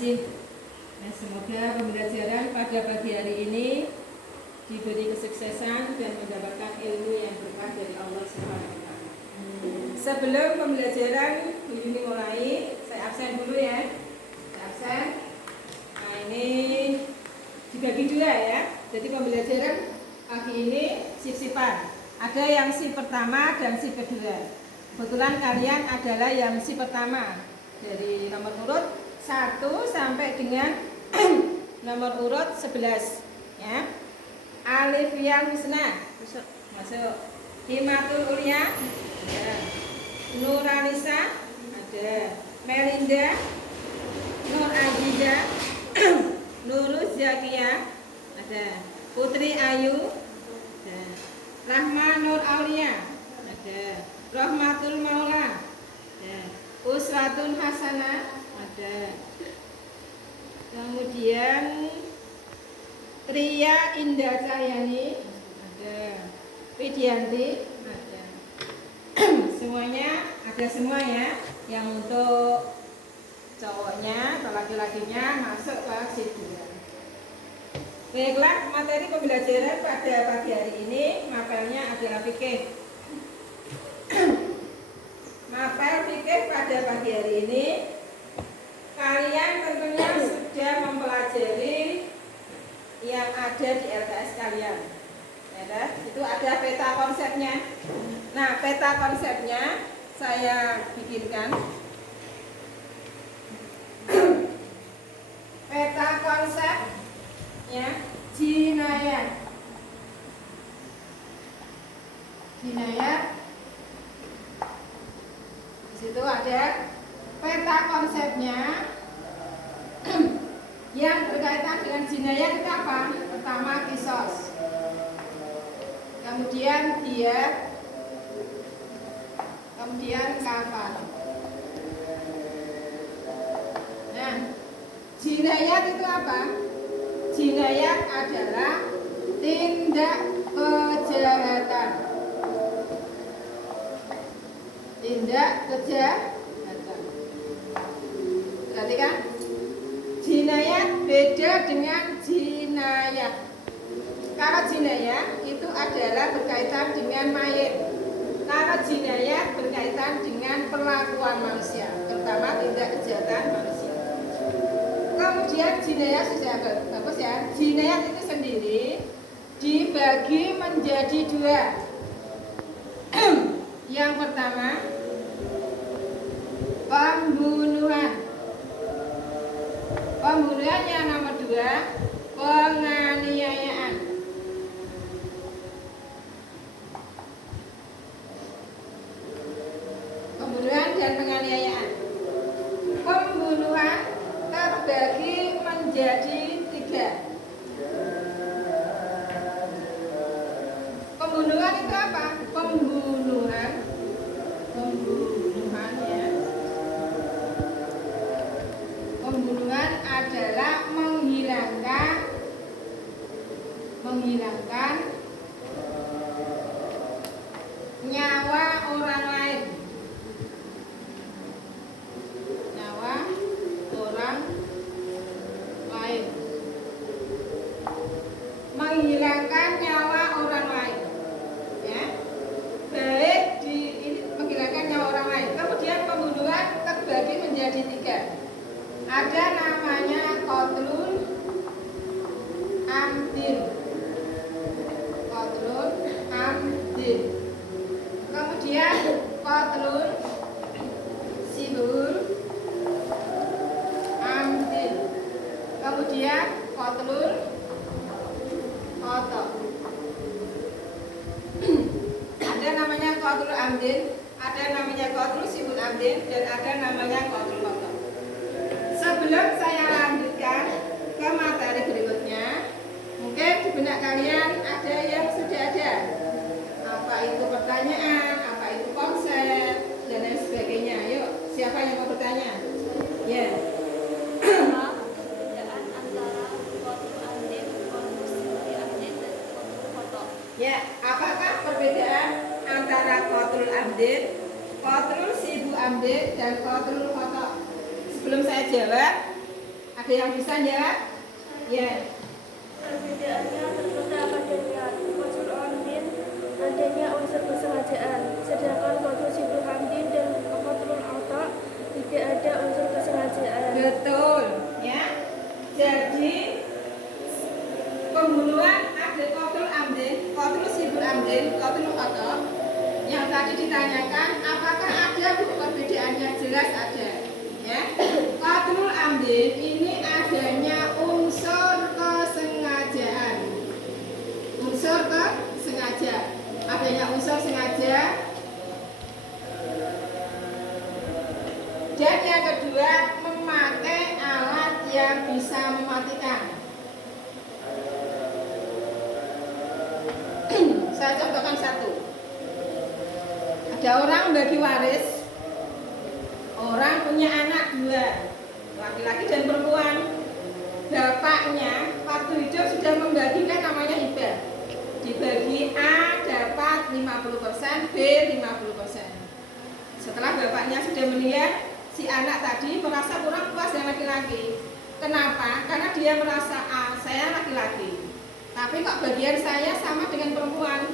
kasih. Nah, semoga pembelajaran pada pagi hari ini diberi kesuksesan dan mendapatkan ilmu yang berkah dari Allah Subhanahu wa taala. Sebelum pembelajaran ini mulai, saya absen dulu ya. Saya absen. Nah, ini dibagi dua ya. Jadi pembelajaran pagi ini sip-sipan. Ada yang sip pertama dan sip kedua. Kebetulan kalian adalah yang sip pertama. Dari nomor urut 1 sampai dengan nomor urut 11 ya. Alif yang husna masuk. Himatul Ulia ada. Nuranisa ada. Melinda, Nur Aziza, Nuruz Zakia ada. Putri Ayu ada. Rahma Nur Aulia ada. Rahmatul Maula ada. Usratun Hasanah ada. Kemudian Ria Indah Cahyani ada. Widianti ada. Semuanya ada semua ya. Yang untuk cowoknya atau laki-lakinya masuk ke situ. Baiklah, materi pembelajaran pada pagi hari ini mapelnya adalah fikih. Mapel fikih pada pagi hari ini kalian tentunya sudah mempelajari yang ada di LKS kalian ya, itu ada peta konsepnya. Nah, peta konsepnya saya bikinkan. Peta konsep ya, jinayah di situ ada peta konsepnya. Yang berkaitan dengan jinayah itu apa? Pertama kisos, kemudian diyat, kemudian kafar. Nah, jinayat itu apa? Jinayat adalah tindak kejahatan. Tindak kejahatan. Berarti kan? Jinayat beda dengan jinayah. Kalau jinayah itu adalah berkaitan dengan mayit. Kalau jinayah berkaitan dengan perlakuan manusia, terutama tindak kejahatan manusia. Kemudian jinayah sudah bagus ya. Jinayah itu sendiri dibagi menjadi dua. Yang pertama pembunuhan. Pembunuhan yang nomor 2 penganiayaan. Pembunuhan dan penganiayaan. Pembunuhan terbagi menjadi 3. Pembunuhan itu apa? Pembunuhan ya. Pembunuhan adalah menghilangkan nyawa orang lain. Nyawa orang lain. Menghilangkan nyawa orang lain. Ya. Baik ini menghilangkan nyawa orang lain. Kemudian pembunuhan terbagi menjadi 3. Ada namanya qatlul amdin. Qatlul amdin. Kemudian qatlul sibul amdin. Kemudian qatlul khata. Ada namanya qatlul amdin, ada namanya qatlul sibul amdin, dan ada namanya qatlul khata. Sebelum saya lanjutkan ke materi berikutnya, mungkin di benak kalian ada yang sudah ada. Apa itu pertanyaan, apa itu konsep, dan lain sebagainya. Yuk, siapa yang mau bertanya? Ya. Perbedaan antara qatlul amdin, qatlul sibul amdin, dan qatlul khata. Ya, apakah perbedaan antara qatlul amdin, qatlul sibul amdin, dan qatlul khata? Sebelum saya jawab, Ada yang bisa jawab? Ya. Perbedaannya terletak pada niat. Qatlul amdin adanya unsur kesengajaan, sedangkan qatlul sibul amdin dan qatlul khata tidak ada unsur kesengajaan. Betul, ya. Jadi pembunuhan ada qatlul amdin, qatlul sibul amdin, qatlul khata. Yang tadi ditanyakan, apakah ada perbedaannya? Jelas ada. Ya. Qatlul amdin ini adanya unsur kesengajaan. Unsur kesengajaan. Adanya unsur sengaja. Dan yang kedua, memakai alat yang bisa mematikan. Saya contohkan satu. Ada orang bagi waris. Orang punya anak dua, laki-laki dan perempuan. Bapaknya waktu hidup sudah membagikan, namanya hibah. Dibagi A dapat 50%, B 50%. Setelah bapaknya sudah meninggal, si anak tadi merasa kurang puas dengan laki-laki. Kenapa? Karena dia merasa, saya laki-laki, tapi kok bagian saya sama dengan perempuan.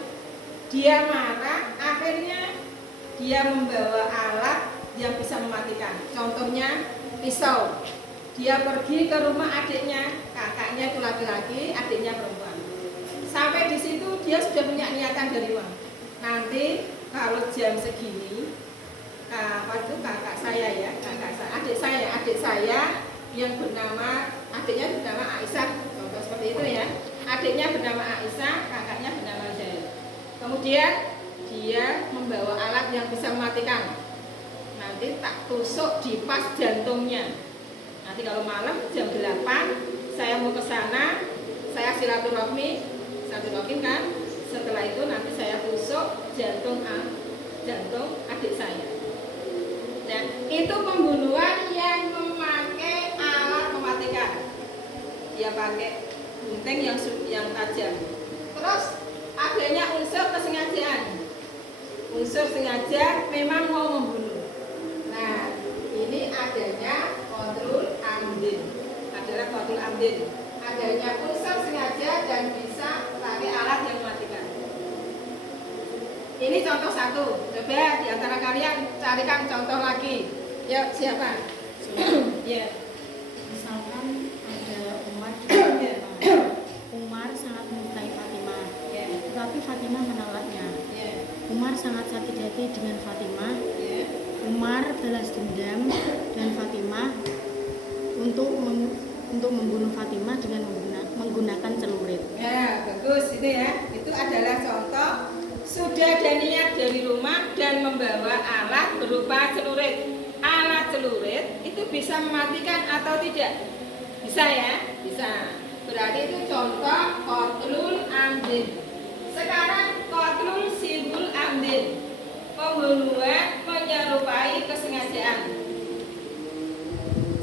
Dia marah, akhirnya dia membawa alat yang bisa mematikan. Contohnya pisau. Dia pergi ke rumah adiknya, kakaknya itu laki-laki, adiknya perempuan. Sampai di situ dia sudah punya niatan dari uang. Nanti kalau jam segini, waktu kakak saya ya, adik saya yang bernama, adiknya bernama Aisyah, contoh seperti itu ya. Adiknya bernama Aisyah, kakaknya bernama Zaid. Kemudian dia membawa alat yang bisa mematikan. Nanti tak tusuk di pas jantungnya. Nanti kalau malam jam 8 saya mau ke sana, saya silaturahmi kan. Setelah itu nanti saya tusuk jantung adik saya. Dan itu pembunuhan yang memakai alat mematikan. Dia pakai gunting yang tajam. Terus adanya unsur kesengajaan. Unsur sengaja memang mau membunuh. Nah, ini adanya qatlul amdin. Adalah qatlul amdin. Adanya unsur sengaja dan bisa pakai alat yang mematikan. Ini contoh satu. Coba di antara kalian carikan contoh lagi. Yuk, siapa? Ya. Misalkan ada Umar Umar sangat mencintai Fatimah, tetapi Fatimah menolaknya. Umar sangat sakit hati dengan Fatimah. Umar balas dendam dan Fatimah untuk membunuh Fatimah dengan menggunakan celurit. Ya, bagus itu ya. Itu adalah contoh sudah ada niat dari rumah dan membawa alat berupa celurit. Alat celurit itu bisa mematikan atau tidak? Bisa ya? Bisa. Berarti itu contoh qatlul amdin. Sekarang qatlul sibul amdin. Pembunuhan menyerupai kesengajaan.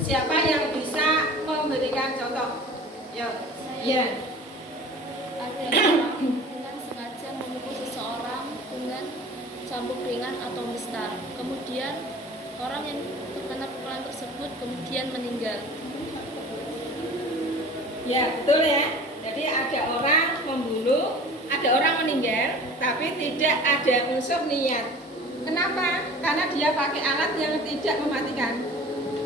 Siapa yang bisa memberikan contoh? Yuk. Ya. Ada orang dengan sengaja memukul seseorang dengan cambuk ringan atau mistar. Kemudian orang yang terkena pukulan tersebut kemudian meninggal. Ya, betul ya. Jadi ada orang membunuh, ada orang meninggal, tapi tidak ada unsur niat. Kenapa? Karena dia pakai alat yang tidak mematikan.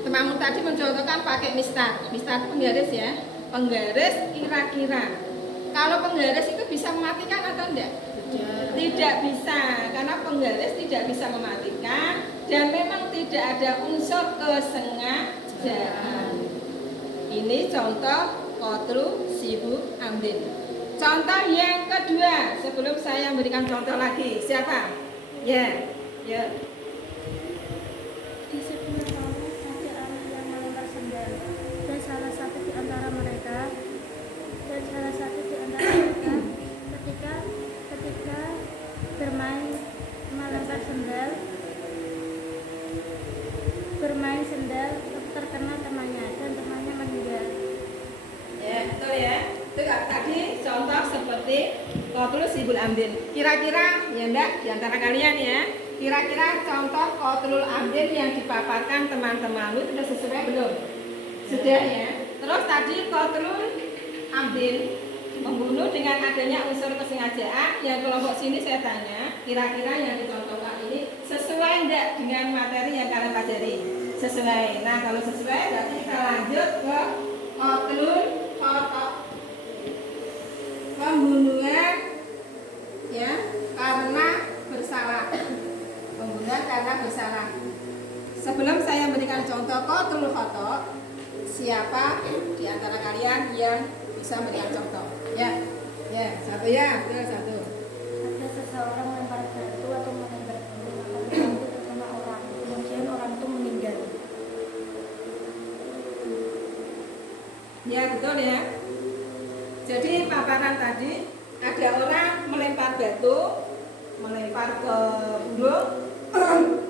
Temanmu tadi mencontohkan pakai mistar. Mistar itu penggaris ya. Penggaris kira-kira. Kalau penggaris itu bisa mematikan atau enggak? Tidak bisa, karena penggaris tidak bisa mematikan dan memang tidak ada unsur kesengajaan. Ini contoh qatlul sibul amdin. Contoh yang kedua, sebelum saya memberikan contoh lagi, siapa? Ya. Di sebelah kamu ada anak yang melempar sendal dan salah satu di antara mereka ketika bermain sendal terkena temannya dan temannya meninggal. Ya, betul ya. Itu tadi contoh seperti qatlul sibul amdin. Kira-kira ya enggak di antara kalian ya? Kira-kira contoh qatlul amdin yang dipaparkan teman-temanmu sudah sesuai belum? Sudah ya. Terus tadi qatlul amdin, membunuh dengan adanya unsur kesengajaan. Yang kelompok sini saya tanya, kira-kira yang dicontohkan ini sesuai enggak dengan materi yang kalian pelajari? Sesuai. Nah, kalau sesuai berarti kita lanjut ke qatlul khata. Pembunuhan ya karena bersalah. Pembunuhan karena bersalah. Sebelum saya memberikan contoh qatlul khata, siapa di antara kalian yang bisa memberikan contoh? Ya, satu ya, betul satu. Ada seseorang melempar batu atau menembak batu, maka batu terkena orang, kemudian orang itu meninggal. Ya betul ya. Jadi paparan tadi ada orang melempar batu, melempar ke burung,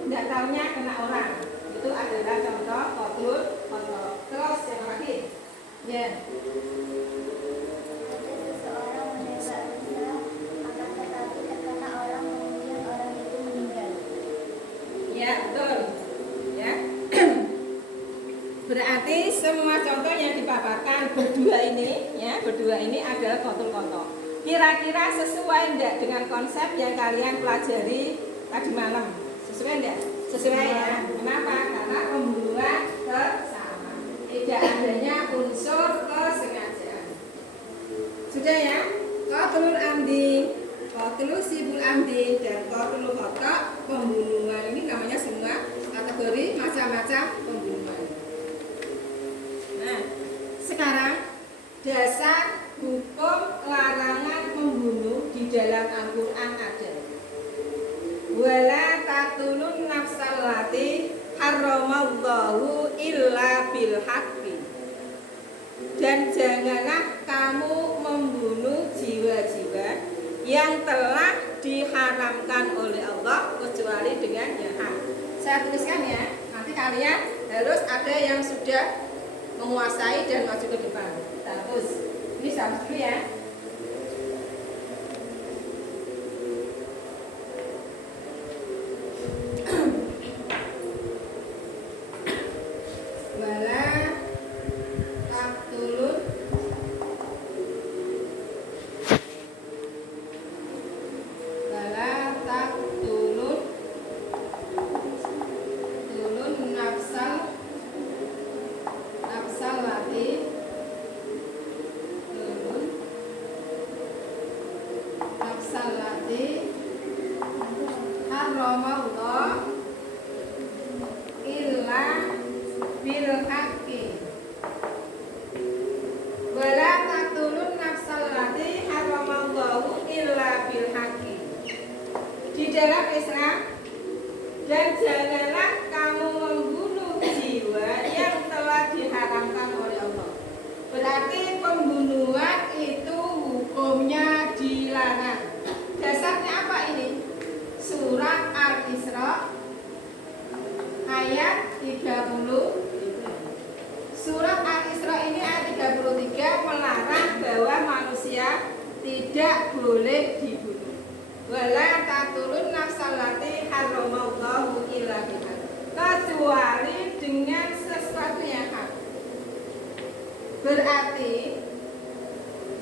tidak tahunya kena orang. Itu adalah contoh qatlul khata. Terus yang lagi, ya. Ada seseorang menembak bisa, akan tetapi terkena orang, kemudian orang itu meninggal. Ya betul. Ya. Berarti semua contoh yang dipaparkan berdua ini adalah qatlul khata. Kira-kira sesuai enggak dengan konsep yang kalian pelajari tadi malam? Sesuai enggak? Sesuai ya. Kenapa? Karena pembunuhan bersama. Tidak adanya unsur kesengajaan. Sudah ya? Qatlul amdi, qatlul sibul amdi, dan qatlul khata, pembunuhan ini namanya semua kategori macam-macam pembunuhan. Nah, sekarang dasar hukum larangan membunuh di dalam Al-Quran ada. Wala taqtulun nafsal lati harramallahu illa bil haqqi. Dan janganlah kamu membunuh jiwa-jiwa yang telah diharamkan oleh Allah kecuali dengan yang hak. Saya tuliskan ya. Nanti kalian harus ada yang sudah menguasai dan maju ke depan. Kita hapus. Ini saya hapus dulu ya. Wala taqtulun nafsal lati harramallah illa bil haqqi. Wala taqtulun nafsal lati harramallahu illa bil haqqi. Di dalam Islam, dan janganlah kamu membunuh jiwa yang telah diharamkan oleh Allah. Berarti pembunuhan itu hukumnya dilarang. Dasarnya apa ini? Surat Al-Isra ayat 30. Surat Al-Isra ini ayat 33 melarang bahwa manusia tidak boleh dibunuh. Wala taqtulun nafsal lati harramallahu illa bil haqq, kecuali dengan sesuatu yang hak. Berarti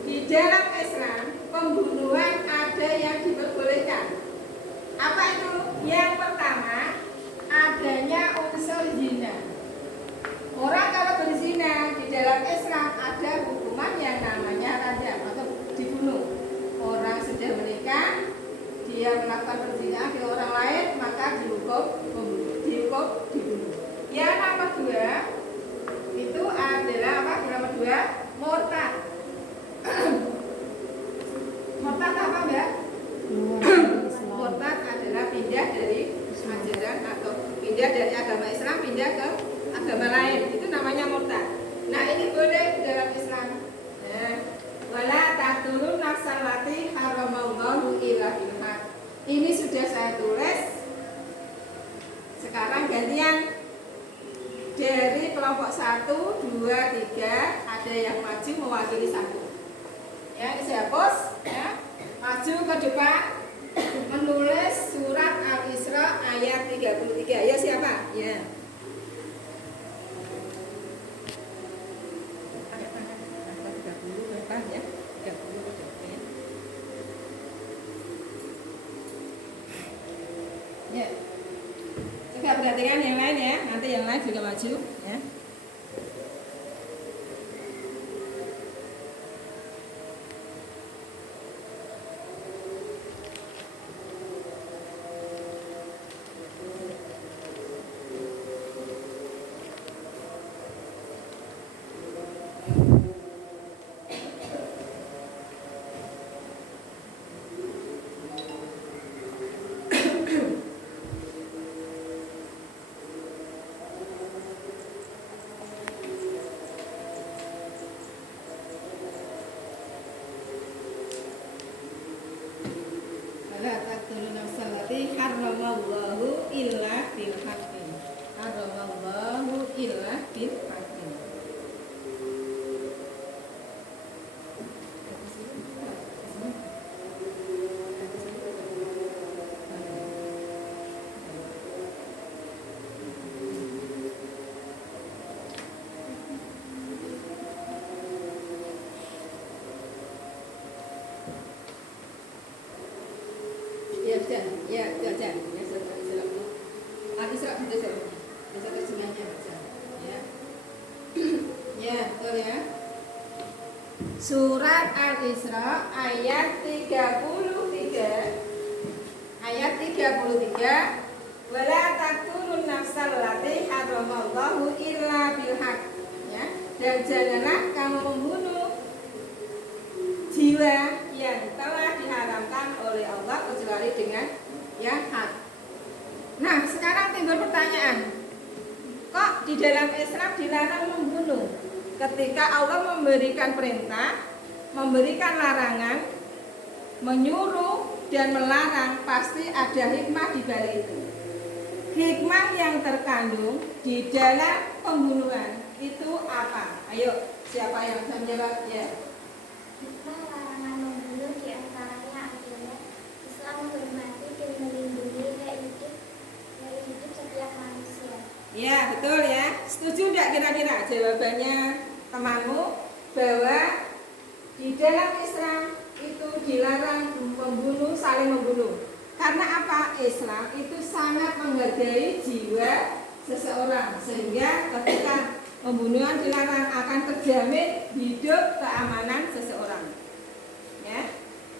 di dalam Islam pembunuhan ada yang diperbolehkan. Apa itu? Yang pertama, adanya unsur zina. Orang kalau berzina di dalam Islam ada hukuman yang namanya rajam atau dibunuh. Orang sudah menikah, dia melakukan perzinahan ke orang lain, maka dihukum dibunuh. Yang nomor 2 itu adalah apa? Yang nomor 2, murtad. Murtad apa enggak? Murtad adalah pindah dari ajaran atau pindah dari agama Islam pindah ke agama lain. Itu namanya murtad. Nah, ini boleh dalam Islam. Nah, wala taqtulun nafsal lati harramallahu illa bil haqq. Ini sudah saya tulis. Sekarang gantian dari kelompok 1, 2, 3 ada yang maju mewakili 1. Ya, ini saya hapus ya. Maju ke depan menulis surat Al-Isra ayat 33. Ya, siapa? Ya. perhatikan yang lain ya. Nanti yang lain juga maju ya. La taqtulun nafsal lati harramallahu illa bil haqqi. Harramallahu illa bil haqqi. Ya, jangan. Ya, Isra. Isra terjemahnya baca. Ya. Ya, betul ya. Surat Al-Isra ayat 33. Ayat 33. Wala taqtulun nafsal lati haramallahu illa bil haqq. Ya. Dan janganlah kamu membunuh jiwa yang telah diharamkan oleh Allah kecuali dengan yang hak. Nah, sekarang timbul pertanyaan, kok di dalam Islam dilarang membunuh? Ketika Allah memberikan perintah, memberikan larangan, menyuruh dan melarang, pasti ada hikmah di balik itu. Hikmah yang terkandung di dalam pembunuhan itu apa? Ayo, siapa yang bisa menjawab? Ya. Hikmah larangan membunuh diantaranya adalah Islam menghormati dan melindungi hak hidup setiap manusia. Ya, betul ya. Setuju tidak kira-kira jawabannya temanmu bahwa di dalam Islam itu dilarang membunuh, saling membunuh. Karena apa? Islam itu sangat menghargai jiwa seseorang, sehingga ketika pembunuhan dilarang akan terjamin hidup keamanan seseorang. Ya,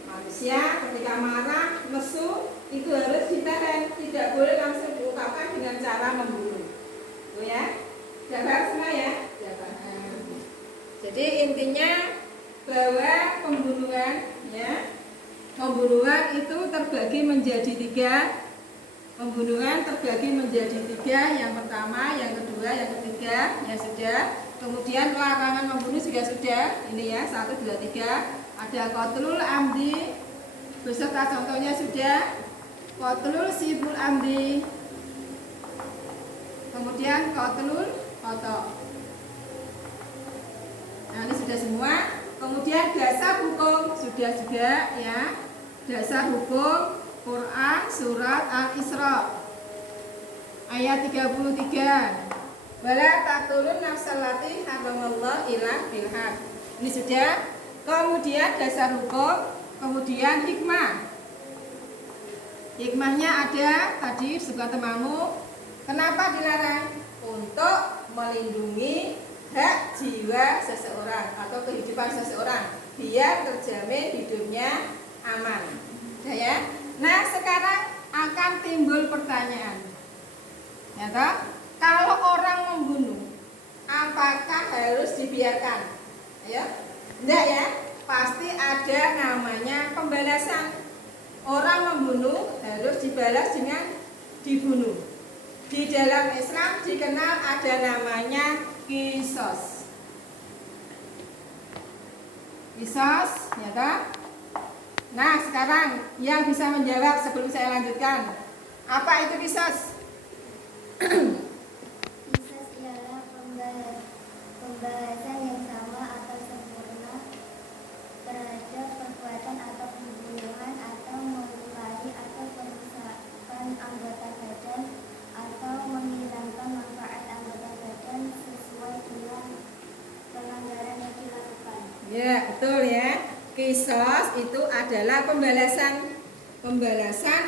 manusia ketika marah, lesu itu harus ditahan, tidak boleh langsung diungkapkan dengan cara membunuh. Tuh ya, jaga semua ya. Jadi intinya bahwa pembunuhan itu terbagi menjadi tiga. Pembunuhan terbagi menjadi tiga, yang pertama, yang kedua, yang ketiga, ya sudah. Kemudian larangan membunuh juga sudah. Ini ya, 1, 2, 3. Ada qatlul amdi, beserta contohnya sudah. Qatlul sibul amdi. Kemudian qatlul khata'. Nah, ini sudah semua. Kemudian dasar hukum sudah juga ya. Dasar hukum Quran surat Al-Isra ayat 33. Wala taqtulun nafsal lati haramallahu illa bil haqq. Ini sudah. Kemudian dasar hukum, kemudian hikmah. Hikmahnya ada tadi sebuah temamu. Kenapa dilarang? Untuk melindungi hak jiwa seseorang atau kehidupan seseorang biar terjamin hidupnya aman. Ya. Nah, sekarang akan timbul pertanyaan. Ya toh? Kalau orang membunuh, apakah harus dibiarkan? Ya? Enggak ya? Pasti ada namanya pembalasan. Orang membunuh harus dibalas dengan dibunuh. Di dalam Islam dikenal ada namanya qisas. Qisas, ya toh? Nah, sekarang yang bisa menjawab sebelum saya lanjutkan. Apa itu qisas? Qisas ialah pembalasan yang sama atau sempurna terhadap perbuatan atau pembunuhan atau melukai atau perusakan anggota badan atau menghilangkan manfaat anggota badan sesuai dengan pelanggaran yang dilakukan. Ya, betul ya. Qisas itu adalah pembalasan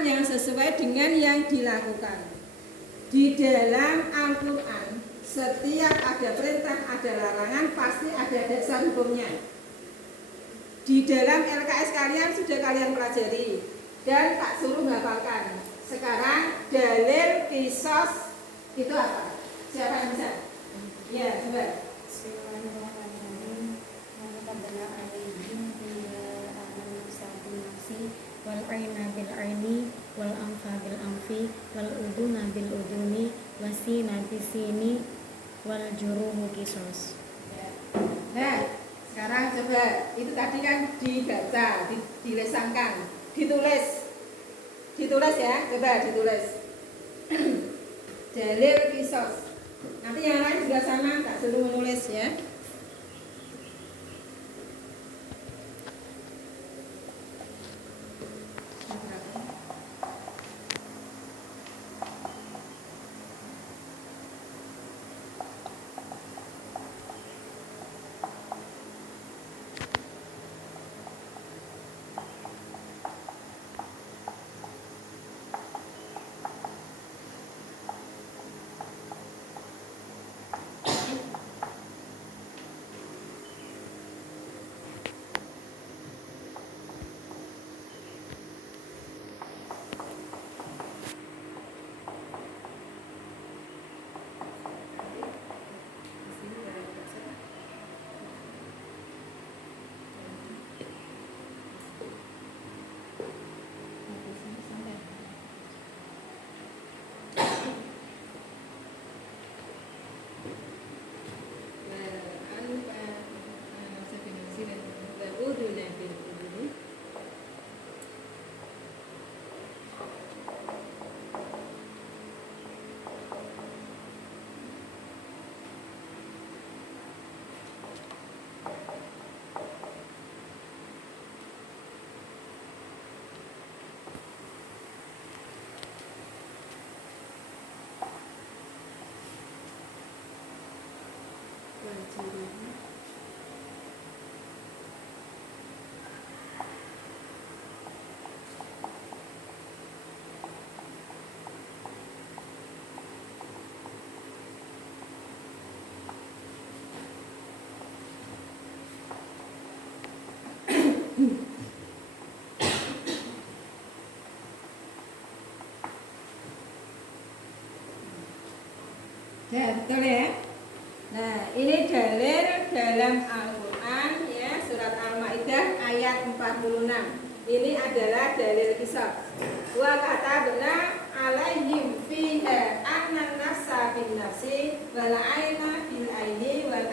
yang sesuai dengan yang dilakukan. Di dalam Al-Quran, setiap ada perintah, ada larangan, pasti ada dasar hukumnya. Di dalam LKS kalian sudah kalian pelajari dan tak suruh hafalkan. Sekarang dalil kisos itu apa? Siapa yang bisa? Ya, coba. wal aina bil aini wal anfa bil anfi wal uduna bil uduni wasina bisini wal juruhu kisos. Nah, sekarang coba, itu tadi kan dibaca, dilesankan, ditulis ya, coba ditulis. Dalil kisos. Nanti yang lain juga sama, tak suruh menulis ya. Ya, betul ya. Nah, ini dalil dalam Al-Quran ya, surat Al-Maidah ayat 46. Ini adalah dalil kisah. Wa katabna alaihim fiha annan nafsa bin nafsi wal aina bil aini wal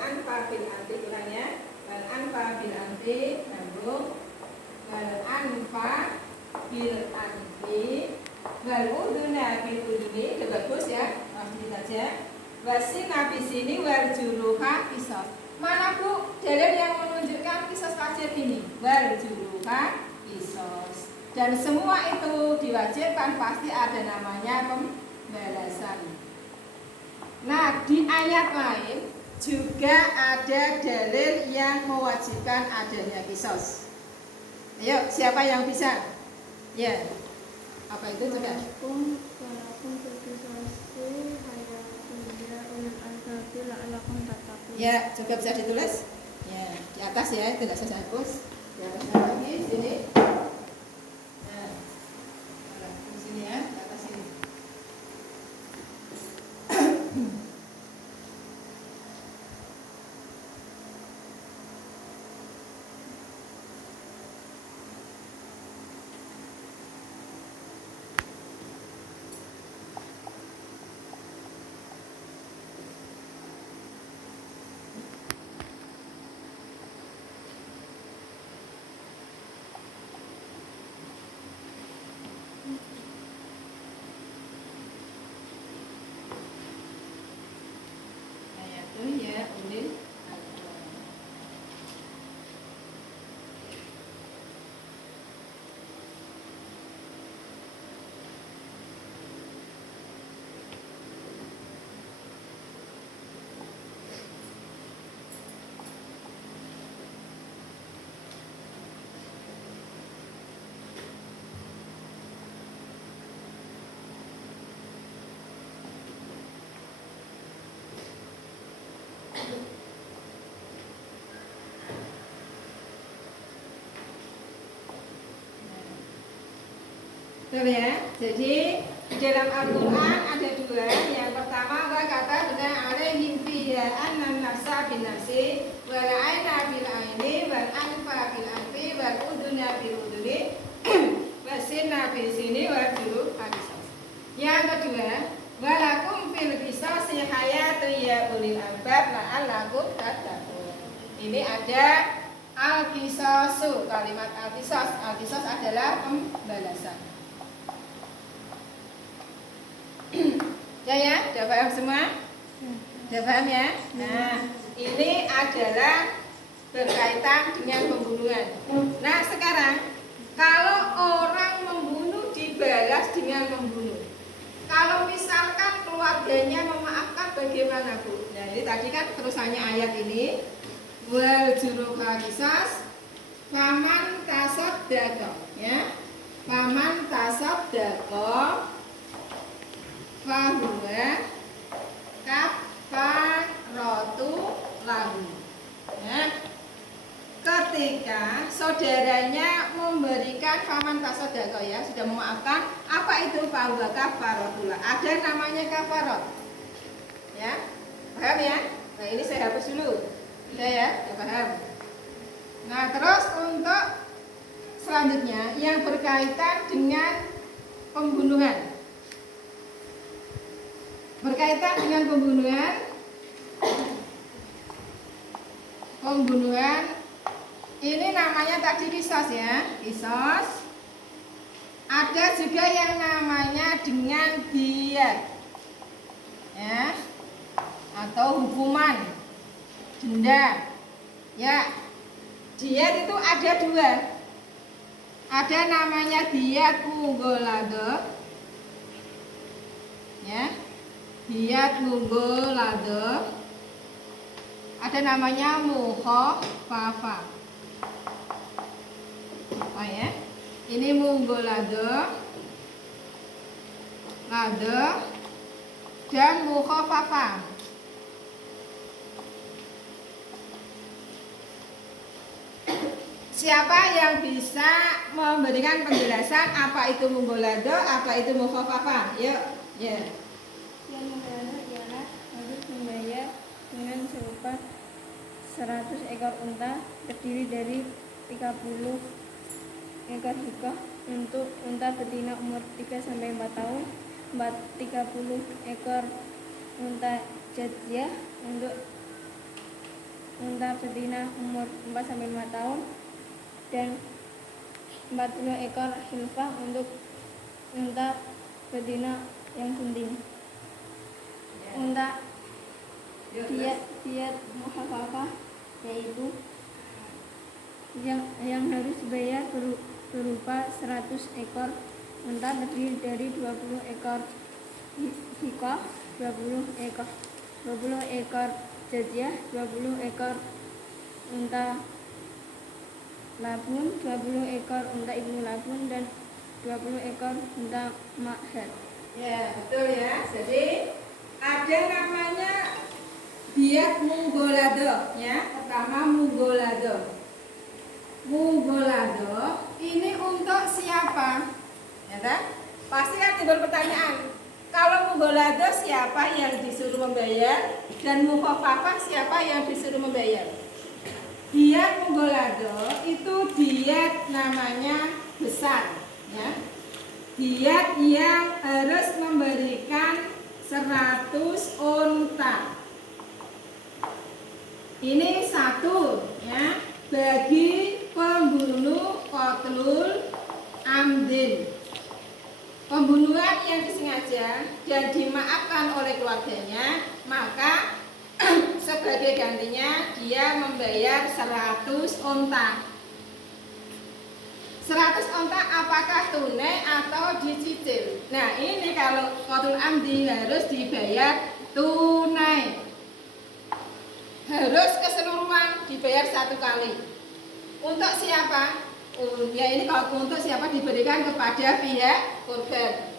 anfa bil anfi, ya. Wal anfa bil anfi, nyambung. Wal anfa bil anfi wal uduna bil uduni, itu bagus ya. Lanjut saja. Wasi nabi sini warjuruha kisos. Mana bu dalil yang menunjukkan kisos wajib ini? Warjuruha kisos. Dan semua itu diwajibkan pasti ada namanya pembalasan. Nah, di ayat lain juga ada dalil yang mewajibkan adanya kisos. Ayo, siapa yang bisa? Ya. Apa itu coba? Ya, juga bisa ditulis. Ya, di atas ya, tidak saya hapus. Di atasnya lagi, sini. Nah, di sini ya, di atas sini. Betul ya. Jadi di dalam Al-Quran ada dua. Yang pertama wa kata benar alaihim fiha annan nafsa bin nafsi wal aina bil aini wal anfa bil anfi wal udhuna bil udhuni wasinna bil sini wal juru hadisas. Yang kedua walakum fil qisasi hayatun ya ulil albab la'allakum tattaqun. Ini ada al-qisasu, kalimat al-qisas. Al-qisas adalah pembalasan. Ya, sudah paham semua? Sudah paham ya? Nah, ini adalah berkaitan dengan pembunuhan. Nah, sekarang kalau orang membunuh dibalas dengan membunuh. Kalau misalkan keluarganya memaafkan bagaimana, Bu? Nah, ini tadi kan terusannya ayat ini. Wal juruha qisas faman tasaddaqa, ya. Faman tasaddaqa fahuwa kafaratu lahu. Ya. Ketika saudaranya memberikan faman tasaddaqa, ya, sudah memaafkan, apa itu fahuwa kafaratu lahu? Ada namanya kafarat. Ya. Paham ya? Nah, ini saya hapus dulu. Ya, paham. Nah, terus untuk selanjutnya yang berkaitan dengan pembunuhan. Berkaitan dengan pembunuhan ini namanya tadi qisas, ya, qisas. Ada juga yang namanya dengan diyat, ya, atau hukuman denda, ya. Diyat itu ada dua. Ada namanya diyat mughaladzah, ya. Diyat mughaladzah. Ada namanya mukhaffafah. Oh ya. Ini mughaladzah, dan mukhaffafah. Siapa yang bisa memberikan penjelasan apa itu mughaladzah, apa itu mukhaffafah? Yuk, ya. Yang mughaladzah ialah harus membayar dengan serupa 100 ekor unta terdiri dari 30 ekor hikah untuk unta betina umur 3-4 tahun, 30 ekor unta jazyah untuk unta betina umur 4-5 tahun, dan 40 ekor hilfah untuk unta betina yang sunting. Unta diyat mukhaffafah yaitu yang harus dibayar berupa 100 ekor unta terdiri dari 20 ekor hikah, 20 ekor jazyah, 20 ekor unta labun, 20 ekor unta ibnu labun, dan 20 ekor unta ma'had. Ya, betul ya. Jadi ada namanya diyat mughaladzah, ya. Pertama mughaladzah. Mughaladzah ini untuk siapa? Ya kan? Pasti kan timbul pertanyaan. Kalau mughaladzah siapa yang disuruh membayar, dan mukhaffafah siapa yang disuruh membayar? Diyat mughaladzah itu diyat namanya besar, ya. Diyat yang harus memberikan 100 unta. Ini satu, ya, bagi pembunuh qatlul amdin, pembunuhan yang disengaja dan dimaafkan oleh keluarganya, maka sebagai gantinya dia membayar 100 unta. 100 unta apakah tunai atau dicicil? Nah, ini kalau qatlul amdi harus dibayar tunai. Harus keseluruhan dibayar satu kali. Untuk siapa? Ya, ini kalau untuk siapa diberikan kepada pihak korban.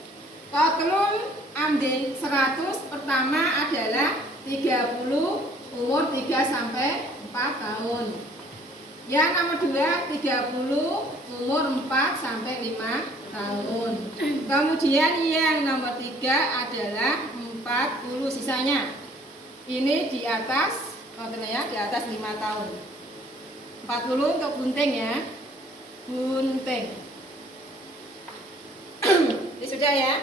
Qatlul amdi 100 pertama adalah 30 umur 3-4 tahun. Yang nomor 2 30 umur 4-5 tahun. Kemudian yang nomor 3 adalah 40 sisanya. Ini di atas, di atas 5 tahun. 40 untuk bunting ya. Bunting. Ini sudah ya.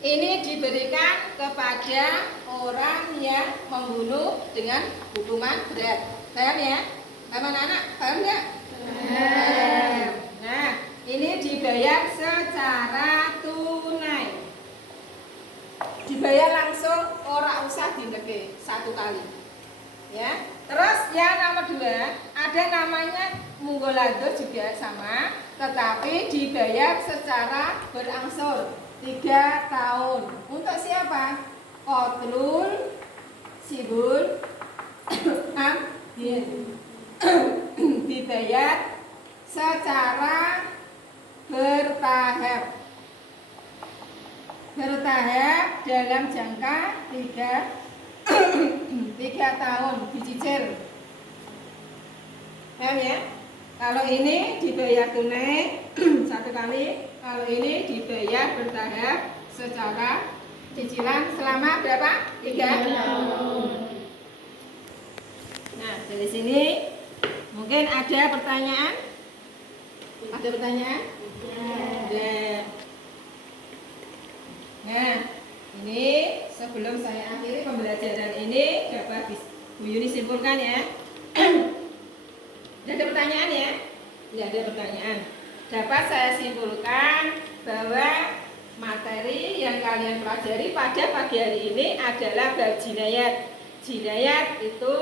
Ini diberikan kepada orang yang membunuh dengan hukuman berat. Paham ya? Paham anak-anak? Paham enggak? Paham. Nah, ini dibayar secara tunai. Dibayar langsung, ora usah dineke 1 kali. Ya. Terus yang nomor 2, ada namanya munggolado juga sama, tetapi dibayar secara berangsur 3 tahun. Untuk siapa? Qatlul Sibul Amdin. Dibayar secara bertahap. Bertahap dalam jangka 3 tahun dicicil. Paham ya? Kalau ini dibayar tunai 1 kali, kalau ini dibayar bertahap secara cicilan selama berapa? 3 tahun. Nah, dari sini mungkin ada pertanyaan? Ada pertanyaan? Ada. Nah, ini sebelum saya akhiri pembelajaran ini, dapat Bu Yuni simpulkan ya. Tidak ada pertanyaan ya? Tidak ada pertanyaan. Dapat saya simpulkan bahwa materi yang kalian pelajari pada pagi hari ini adalah bab jinayat. Jinayat itu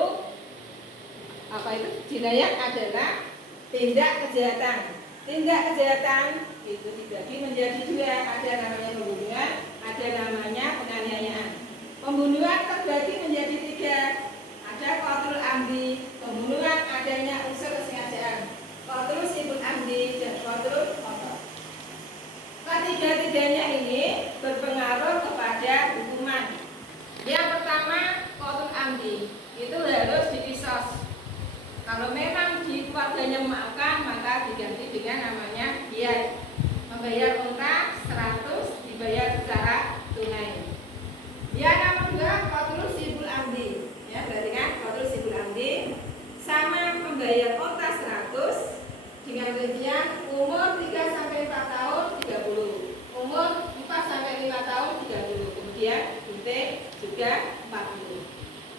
apa itu? Jinayat adalah tindak kejahatan. Tindak kejahatan itu dibagi menjadi 2. Ada namanya pembunuhan, ada namanya penganiayaan. Pembunuhan terbagi menjadi 3. Ada qatlul amdi, pembunuhan adanya unsur kesengajaan, qatlul sibul amdi, dan qatlul khata'. Ketiga-tiganya ini berpengaruh kepada hukuman. Yang pertama, qatlul amdi itu harus dikisos. Kalau memang di keluarganya memaafkan, maka diganti dengan namanya diyat. Membayar unta 100 dibayar secara tunai. Yang nomor 2, qatlul sibul amdi. Ya, berarti kan qatlul sibul amdi sama membayar unta 100 dengan rincian umur 3 sampai 4 tahun 30, umur 4 sampai 5 tahun 30, kemudian bunting juga 40.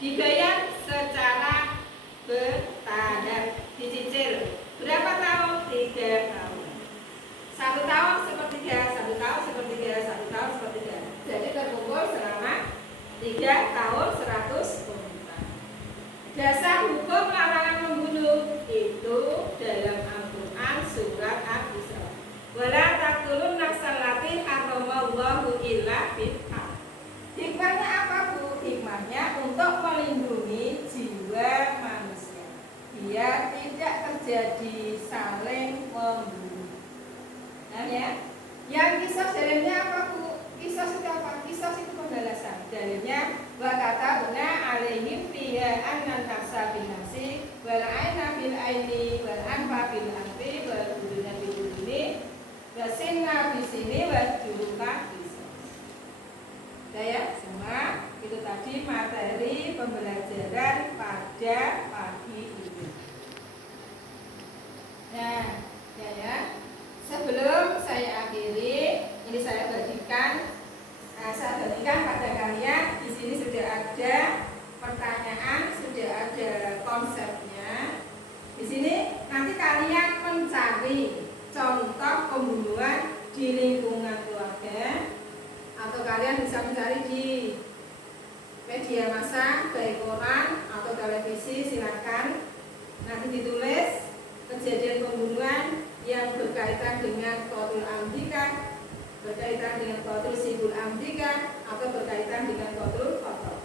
Dibayar secara bertahap, dicicil. Berapa tahun? 3 tahun. 1 tahun sepertiga, 1 tahun sepertiga, 1 tahun sepertiga. Jadi terkumpul selama 3 tahun 100 unta. Dasar hukum larangan membunuh itu dalam Al-Quran surat Al-Isra. Wala taqtulun nafsal lati harramallahu illa bil haqq. Hikmahnya apa, Bu? Hikmahnya untuk melindungi jiwa manusia biar tidak terjadi saling membunuh. Nah ya, yang kisos dalilnya apa, Bu? Kisos itu apa? Kisos itu pembalasan. Dalilnya wa katabna alaihim fiha annan nafsa bin nafsi wal aina bil aini wal anfa bil anfi wal udhuna bil udhuni wa sinna bis sinni wal juruka bis. Ya, semua itu tadi materi pembelajaran pada pagi ini. Nah, ya. Sebelum saya akhiri, ini saya bagikan pada kalian. Di sini sudah ada pertanyaan, sudah ada konsepnya. Di sini nanti kalian mencari contoh pembunuhan di lingkungan keluarga, atau kalian bisa mencari di media massa, baik koran atau televisi, silakan. Nanti ditulis kejadian pembunuhan yang berkaitan dengan qatlul amdika, berkaitan dengan qatlul sibul amdika, atau berkaitan dengan qatlul khata'.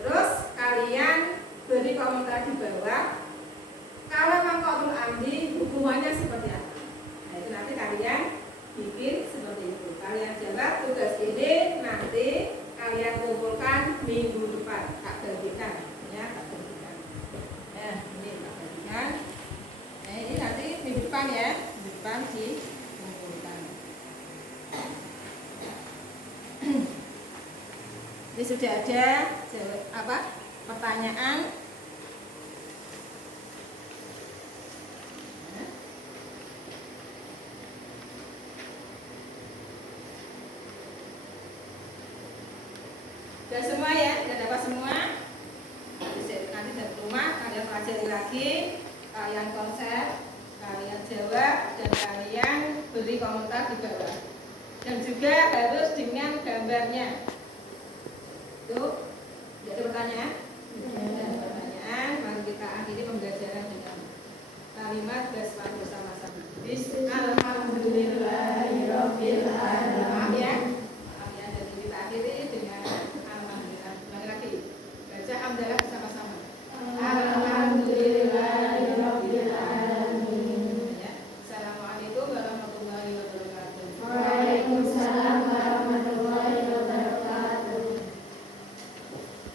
Terus kalian beri komentar di bawah, kalau memang qatlul amdi hukumannya seperti apa. Nah, itu nanti kalian bikin seperti itu. Kalian jawab tugas ini, nanti kalian kumpulkan minggu depan. Tak bagikan, ya, tak bagikan. Nah, ini tak bagikan. Nah, ini nanti minggu depan ya, minggu depan dikumpulkan. sudah ada pertanyaan. Sudah semua ya, sudah dapat semua. Nanti dari rumah kalian pelajari lagi, kalian konsep, kalian jawab, dan kalian beri komentar di bawah. Dan juga harus dengan gambarnya. Tuh, ada pertanyaan? Ada pertanyaan, mari kita akhiri.